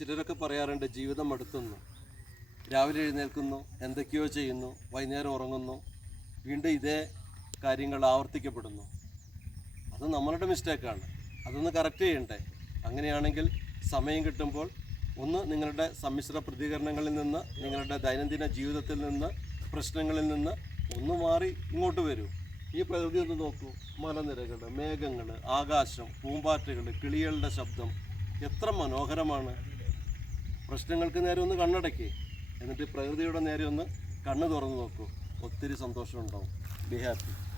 ചിലരൊക്കെ പറയാറുണ്ട് ജീവിതം മടുത്തുന്നു. രാവിലെ എഴുന്നേൽക്കുന്നു, എന്തൊക്കെയോ ചെയ്യുന്നു, വൈകുന്നേരം ഉറങ്ങുന്നു, വീണ്ടും ഇതേ കാര്യങ്ങൾ ആവർത്തിക്കപ്പെടുന്നു. അത് നമ്മളുടെ മിസ്റ്റേക്കാണ്. അതൊന്ന് കറക്റ്റ് ചെയ്യണ്ടേ? അങ്ങനെയാണെങ്കിൽ സമയം കിട്ടുമ്പോൾ ഒന്ന് നിങ്ങളുടെ സമ്മിശ്ര പ്രതികരണങ്ങളിൽ നിന്ന്, നിങ്ങളുടെ ദൈനംദിന ജീവിതത്തിൽ നിന്ന്, പ്രശ്നങ്ങളിൽ നിന്ന് ഒന്ന് മാറി ഇങ്ങോട്ട് വരൂ. ഈ പ്രകൃതി ഒന്ന് നോക്കൂ. മലനിരകൾ, മേഘങ്ങൾ, ആകാശം, പൂമ്പാറ്റകൾ, കിളികളുടെ ശബ്ദം എത്ര മനോഹരമാണ്. പ്രശ്നങ്ങൾക്ക് നേരെ ഒന്ന് കണ്ണടയ്ക്ക്, എന്നിട്ട് പ്രകൃതിയുടെ നേരെ ഒന്ന് കണ്ണ് തുറന്ന് നോക്കൂ. ഒത്തിരി സന്തോഷം ഉണ്ടാവും. Be happy.